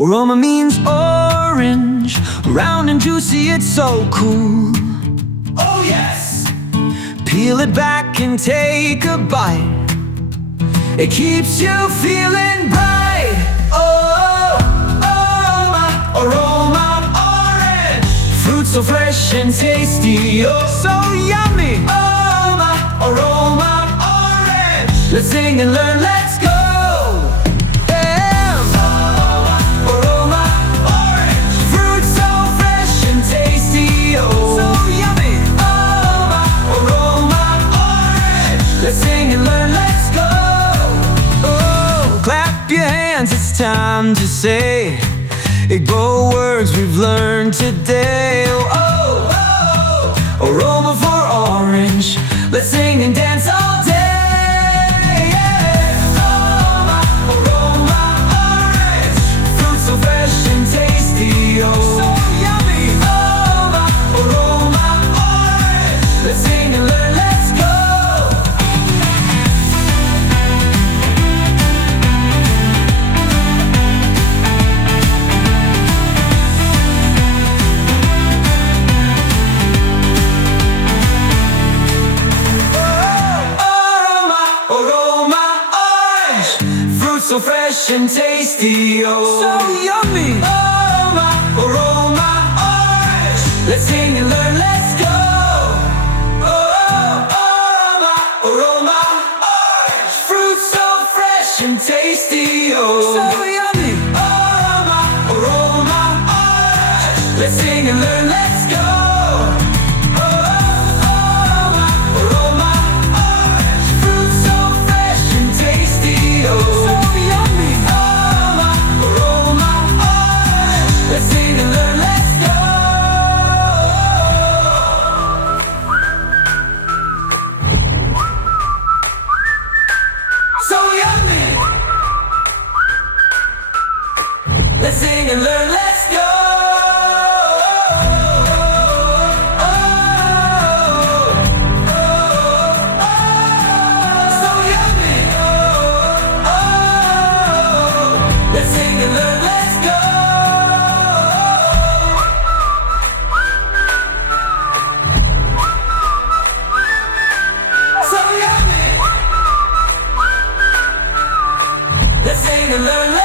Oroma means orange, round and juicy, it's so cool. Oh yes! Peel it back and take a bite. It keeps you feeling bright. Oh, aroma orange, fruit so fresh and tasty, oh so yummy. Aroma orange, let's sing and learn, let's go. Aroma orange, fruit so fresh and tasty, oh so yummy. Aroma orange, let's sing and learn, let's go. Oh, clap your hands, it's time to say Igbo words we've learned today. Aroma for orange, let's sing and dance all day. Yeah. Aroma orange, fruit so fresh and tasty, oh so yummy. Aroma orange, let's sing and learn, let's go. So fresh and tasty, oh so yummy. Aroma orange, let's sing and learn, let's go. Aroma orange, fruit so fresh and tasty, oh so yummy. Aroma orange, let's sing and learn, let's go. Aroma orange, fruit so fresh and tasty, oh so let's sing and learn, let's go. So yummy. Let's sing and learn, let's go. So yummy. Let's sing and learn, let's go. Let's sing and learn.